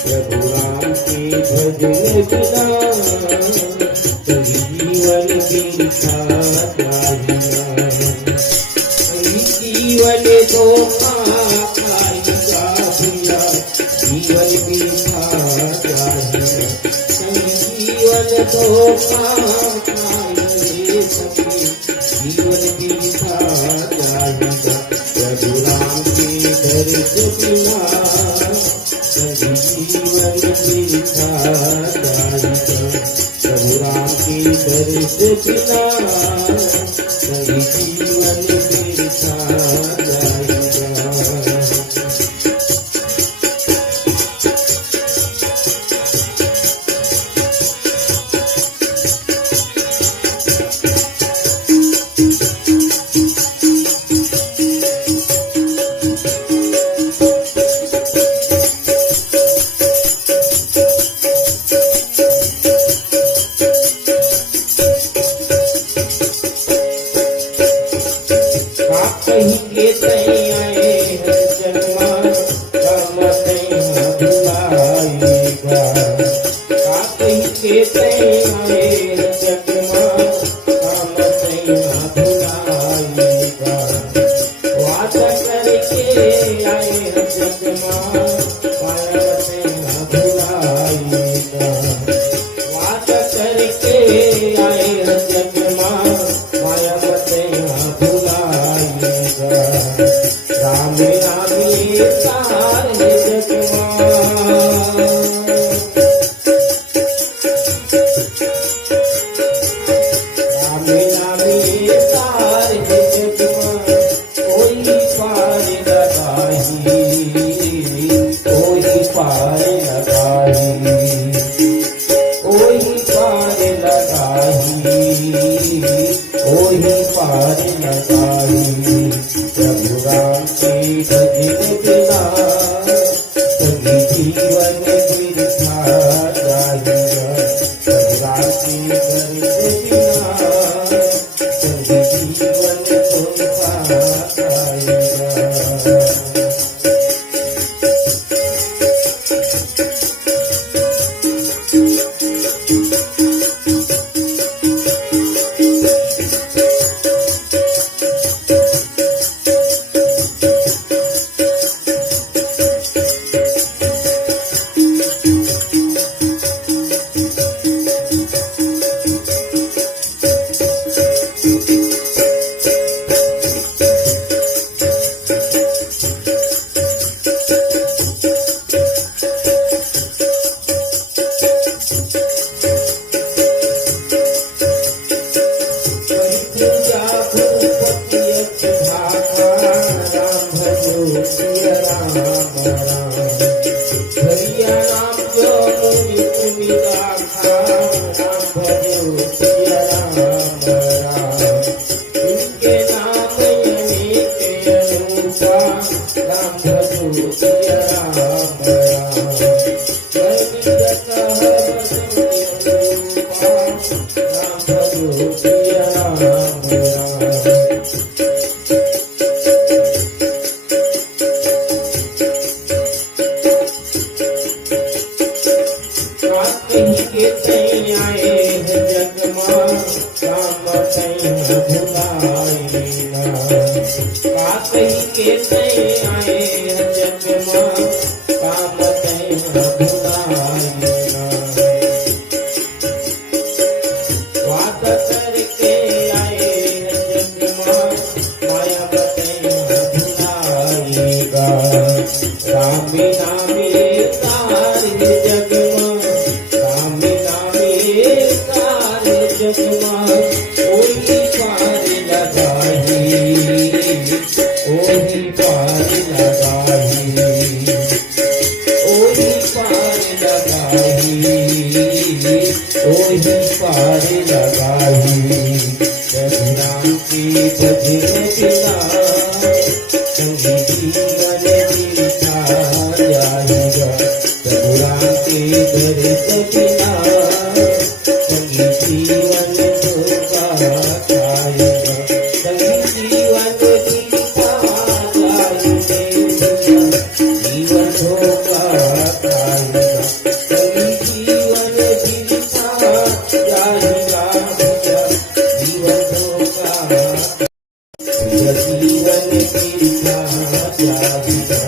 प्रभु राम के भजन बिना जीवन बिता जाएगा। जीवन तो आएगा भैया, जीवन बिता जाएगा। जीवन तो आएंगे सभी, जीवन बिता जाएगा। प्रभु राम के दर्श बिना जीवन बिता जाएगा। प्रभु राम के दर्श बिना जीवन बिता जाएगा। कहीं के आए हैं जन्मा कम भुलाएगा। कहीं के आए हैं जन्मा कम भुलाएगा। वादा करके आए हैं जन्मा माया भुलाएगा। वादा करके आए हैं जन्मा माया राम रामी सारे जगमा। राम रामी सारे जगमा, कोई पार लगाही, कोई पार लगाही, कोई पार लगाही, कोई पार लगाही। प्रभु राम के भजन बिना सभी जीवन बिता जाएगा। प्रभु राम के दर्श बिना सभी जीवन बिता जाएगा। जीवन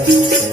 प्रभु